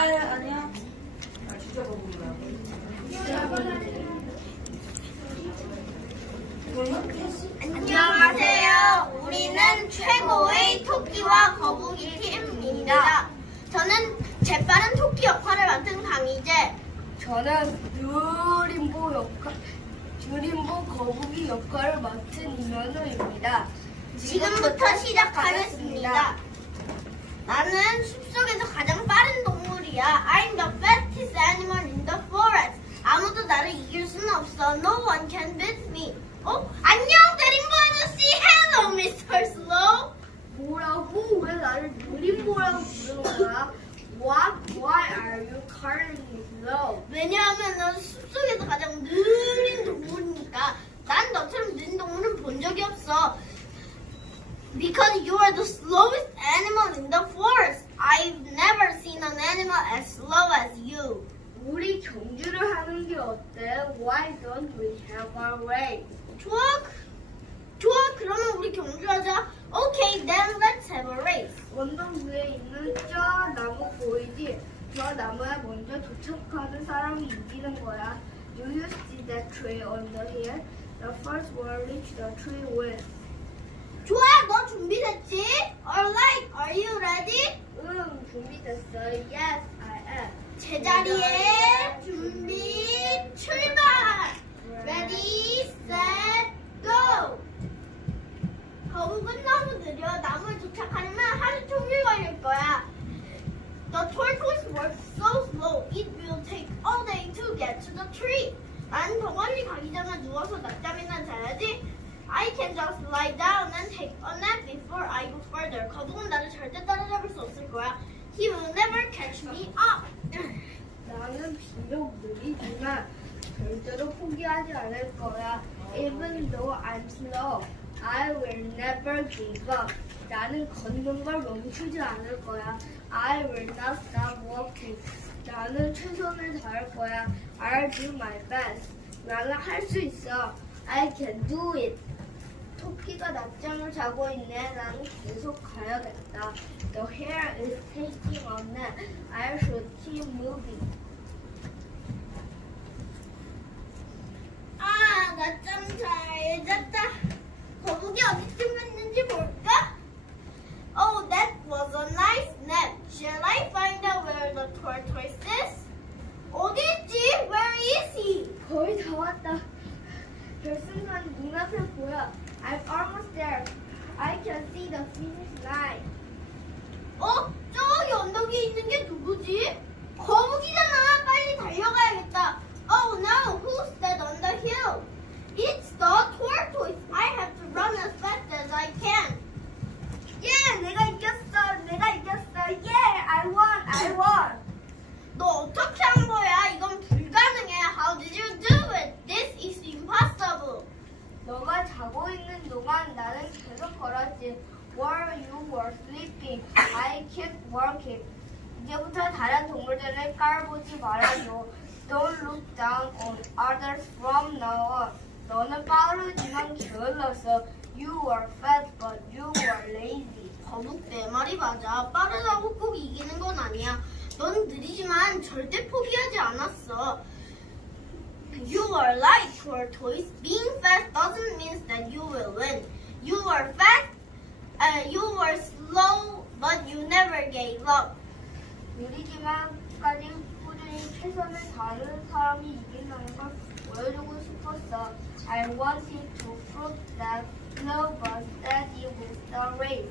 아, 아니야. 아, 진짜. 안녕하세요. 우리는 최고의 토끼와 거북이 팀입니다. 저는 재빠른 토끼 역할을 맡은 강희재. 저는 드림보 역할, 드림보 거북이 역할을 맡은 이면우입니다. 지금부터 시작하겠습니다. 나는 숲속에서 가장 빠른 동물 이야. I'm the fastest animal in the forest. 아무도 나를 이길 수는 없어. No one can beat me. 어? 안녕, 대림보 아저씨. Hello, Mr. Slow. 뭐라고? 왜 나를 드림보라고 부르는 거야? What? Why are you calling me slow? 왜냐하면 넌 숲속에서 we have a race? 좋아. 좋아. 그러면 우리 경주하자. Okay, then let's have a race. 언덕 위에 있는 저 나무 보이지? 저 나무에 먼저 도착하는 사람이 이기는 거야. Do you see that tree on the hill? The first one reach the tree wins. 좋아. 너 준비됐지? Alright. Are you ready? 응, 준비됐어. Yes, I am. 제자리에 준비 출발. Ready, set, go. 거북은 너무 느려. 나무에 도착하려면 하루 종일 걸릴 거야. The tortoise works so slow. It will take all day to get to the tree. 난 전에 누워서 낮잠이나 자야지. I can just lie down and take a nap before I go further. 거북은 나를 절대 따라잡을 수 없을 거야. He will never catch me up. 나는 비록 느리지만 절대로 포기하지 않을 거야. Even though I'm slow, I will never give up. 나는 걷는 걸 멈추지 않을 거야. I will not stop walking. 나는 최선을 다할 거야. I'll do my best. 나는 할 수 있어. I can do it. 토끼가 낮잠을 자고 있네. 나는 계속 가야겠다. The hare is taking a nap. I should keep moving. 아, 낮잠 잘 잤다. 거북이 어디쯤 갔는지 볼까? Oh, that was a nice nap. Shall I find out where the tortoise is? 어디 있지? Where is he? 거의 다 왔다. 결승선이 눈앞에 보여. I'm almost there. I can see the finish line. 어? 저기 언덕 위에 있는 게 누구지? 거북이잖아. 빨리 달려가야겠다. Oh no, who's that on the hill? It's the tortoise. I have to run as fast as I can. 예, 내가 이겼어. 내가 이겼어. 예, I won. I won. 너 어떻게 한 거야? 이건 불가능해. How did you do it? This is impossible. 너가 자고 있는 동안 나는 계속 걸었지. While you were sleeping, I kept walking. 이제부터 다른 동물들을 깔보지 말아줘. Don't look down on others from now on. 너는 빠르지만 게을렀어. You were fast, but you were lazy. 거북 내 말이 맞아. 빠르다고 꼭 이기는 건 아니야. 넌 느리지만 절대 포기하지 않았어. You are like tortoise. Being fast doesn't mean that you will win. You were fast, uh, you were slow, but you never gave up. 느리지만 끝까지 꾸준히 최선을 다하는 사람이 이긴다는 걸 보여주고 싶었어. I wanted to prove that slow but steady was the race.